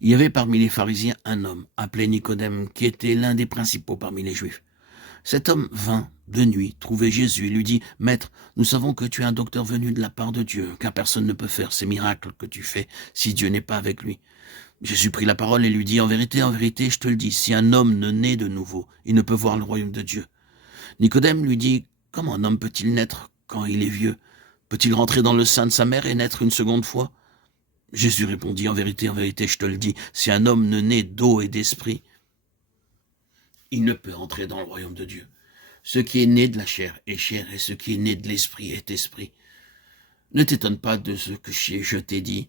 Il y avait parmi les pharisiens un homme, appelé Nicodème, qui était l'un des principaux parmi les Juifs. Cet homme vint, de nuit, trouver Jésus et lui dit, « Maître, nous savons que tu es un docteur venu de la part de Dieu, car personne ne peut faire ces miracles que tu fais si Dieu n'est pas avec lui. » Jésus prit la parole et lui dit, « en vérité, je te le dis, si un homme ne naît de nouveau, il ne peut voir le royaume de Dieu. » Nicodème lui dit, « Comment un homme peut-il naître quand il est vieux? Peut-il rentrer dans le sein de sa mère et naître une seconde fois ?» Jésus répondit, « en vérité, je te le dis, si un homme ne naît d'eau et d'esprit, il ne peut entrer dans le royaume de Dieu. Ce qui est né de la chair est chair, et ce qui est né de l'esprit est esprit. Ne t'étonne pas de ce que je t'ai dit,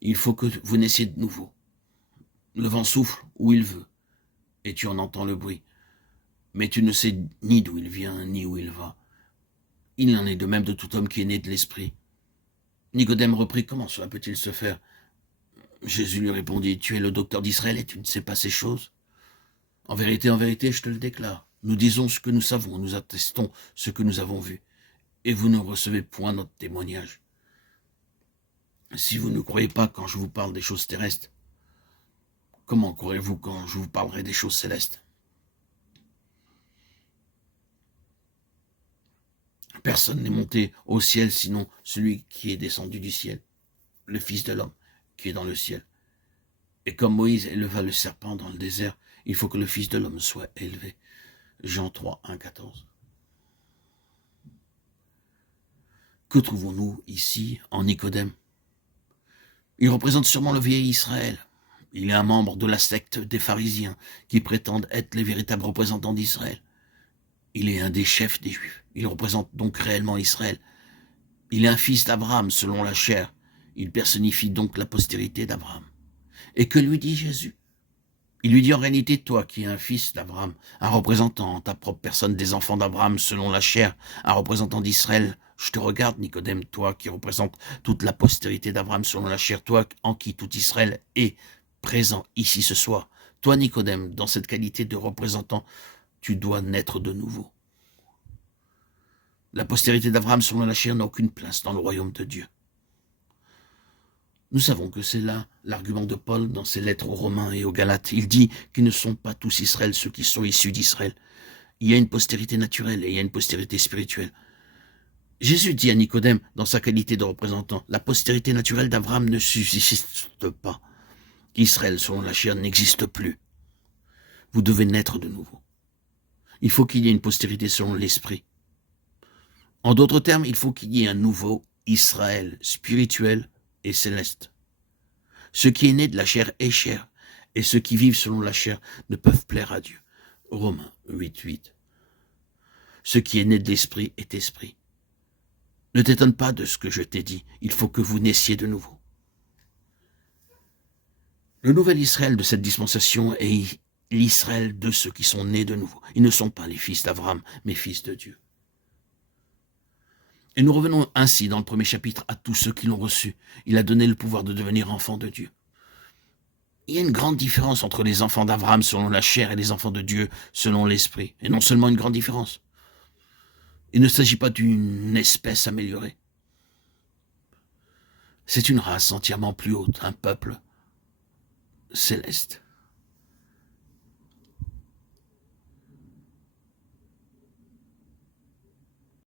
il faut que vous naissiez de nouveau. Le vent souffle où il veut, et tu en entends le bruit, mais tu ne sais ni d'où il vient, ni où il va. Il en est de même de tout homme qui est né de l'esprit. » Nicodème reprit, « Comment cela peut-il se faire ?» Jésus lui répondit, « Tu es le docteur d'Israël et tu ne sais pas ces choses? En vérité, je te le déclare. Nous disons ce que nous savons, nous attestons ce que nous avons vu, et vous ne recevez point notre témoignage. Si vous ne croyez pas quand je vous parle des choses terrestres, comment croirez-vous quand je vous parlerai des choses célestes? Personne n'est monté au ciel sinon celui qui est descendu du ciel, le Fils de l'homme qui est dans le ciel. Et comme Moïse éleva le serpent dans le désert, il faut que le Fils de l'homme soit élevé. » Jean 3, 1, 14. Que trouvons-nous ici en Nicodème? Il représente sûrement le vieil Israël. Il est un membre de la secte des pharisiens qui prétendent être les véritables représentants d'Israël. Il est un des chefs des Juifs. Il représente donc réellement Israël. Il est un fils d'Abraham selon la chair. Il personnifie donc la postérité d'Abraham. Et que lui dit Jésus? Il lui dit en réalité, toi qui es un fils d'Abraham, un représentant en ta propre personne des enfants d'Abraham selon la chair, un représentant d'Israël, je te regarde Nicodème, toi qui représente toute la postérité d'Abraham selon la chair, toi en qui tout Israël est présent ici ce soir. Toi Nicodème, dans cette qualité de représentant, tu dois naître de nouveau. La postérité d'Abraham selon la chair n'a aucune place dans le royaume de Dieu. Nous savons que c'est là l'argument de Paul dans ses lettres aux Romains et aux Galates. Il dit qu'ils ne sont pas tous Israël, ceux qui sont issus d'Israël. Il y a une postérité naturelle et il y a une postérité spirituelle. Jésus dit à Nicodème, dans sa qualité de représentant, la postérité naturelle d'Abraham ne subsiste pas. Israël, selon la chair, n'existe plus. Vous devez naître de nouveau. Il faut qu'il y ait une postérité selon l'esprit. En d'autres termes, il faut qu'il y ait un nouveau Israël spirituel et céleste. Ce qui est né de la chair est chair, et ceux qui vivent selon la chair ne peuvent plaire à Dieu. Romains 8, 8. Ce qui est né de l'esprit est esprit. Ne t'étonne pas de ce que je t'ai dit, il faut que vous naissiez de nouveau. Le nouvel Israël de cette dispensation est l'Israël de ceux qui sont nés de nouveau. Ils ne sont pas les fils d'Abraham, mais fils de Dieu. Et nous revenons ainsi dans le premier chapitre à tous ceux qui l'ont reçu. Il a donné le pouvoir de devenir enfants de Dieu. Il y a une grande différence entre les enfants d'Abraham selon la chair et les enfants de Dieu selon l'esprit. Et non seulement une grande différence. Il ne s'agit pas d'une espèce améliorée. C'est une race entièrement plus haute, un peuple céleste.